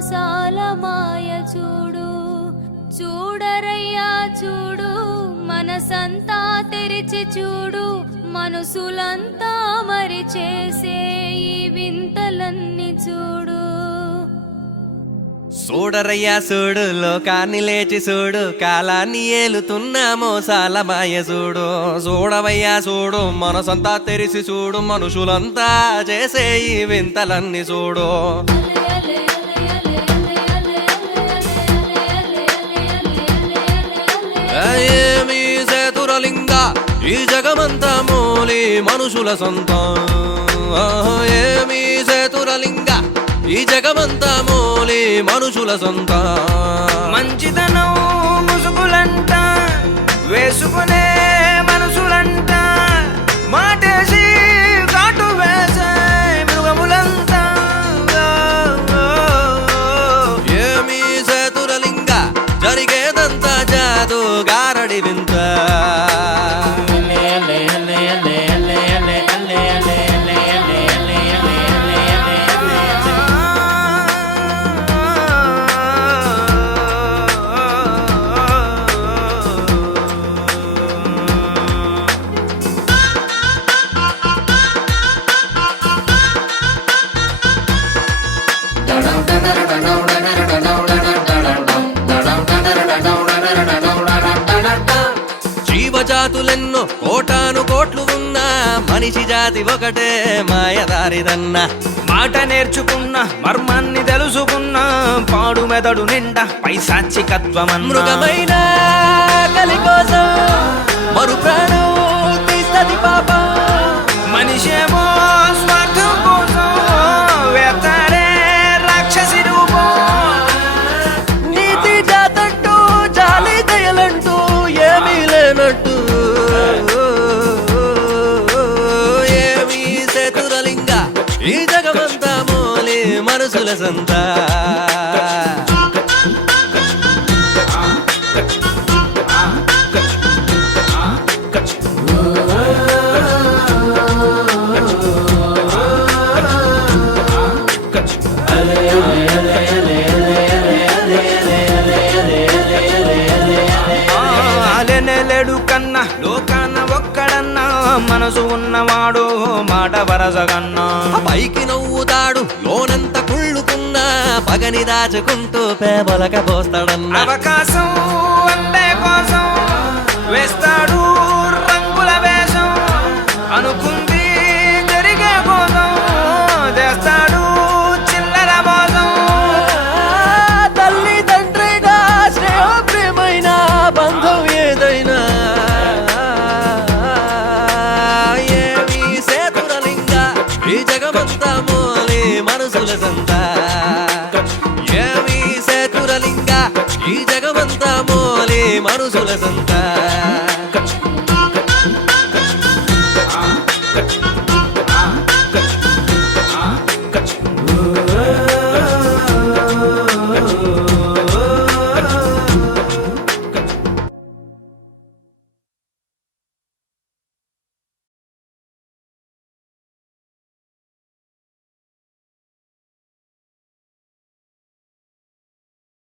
మోసాల మాయ చూడు చూడరయ్యా చూడు మనసంతా తెరిచి చూడు మనసులంతా మరి చేసే ఈ వింతలన్నీ చూడు చూడరయ్యా చూడు లోకాన్ని లేచి చూడు కాలాన్ని ఏలుతున్న మోసాల మాయ చూడు చూడవయ్యా చూడు మనసంతా తెరిసి చూడు మనుషులంతా చేసే ఈ వింతలన్నీ చూడు ఏమీ చేతురలింగ ఈ జగమంతా మూలి మనుషుల సొంతం ఏమీ చేతురలింగ ఈ జగమంతా మూలి మనుషుల సొంతం మంచితనం ముసుగులంట వేసుకునే మనసులంట మాటేసి కాటు వేసే మృగములంతా ఏమీ చేతురలింగ జరిగేదంతా జాదు గారడి వింత జీవజాతులెన్నో కోటాను కోట్లు ఉన్నా మనిషి జాతి ఒకటే మాయదారిదన్నా మాట నేర్చుకున్న మర్మాన్ని తెలుసుకున్న పాడు మెదడు నిండా పైశాచికత్వమన్న మృగమైన కలి కోసం మరు ప్రాణం తీస్తది పాప మనిషేమో స్వార్థం కోసం వేస్తాడే రాక్షసి రూపం నీతి జాతంటూ జాలి దయలంటూ ఏమీ లేనట్టు ఏమీ చేతురలింగ ఈ జగమంతా మూలి మనసుల సంతా లేడు కన్నా లోకాన ఒక్కడన్నా మనసు ఉన్నవాడు మాట వరసగన్నా పైకి నవ్వుతాడు లోనంత కుళ్ళుకున్నా పగని దాచుకుంటూ పేపలక పోస్తాడన్నా అవకాశం అంటే కోసం వేస్తాడు రంగుల వేషం అనుకుంది జరిగే కోసం చేస్తాడు చిల్లర మోసం తల్లి తండ్రైనా స్నేహ ప్రేమైన బంధం ఏదైనా ఏమీ సేతురలింగ ఈ జగమంతా మూలి మనసుల సంతా ఏమీ సేతురలింగ ఈ జగమంతా మూలి మనసుల సంతా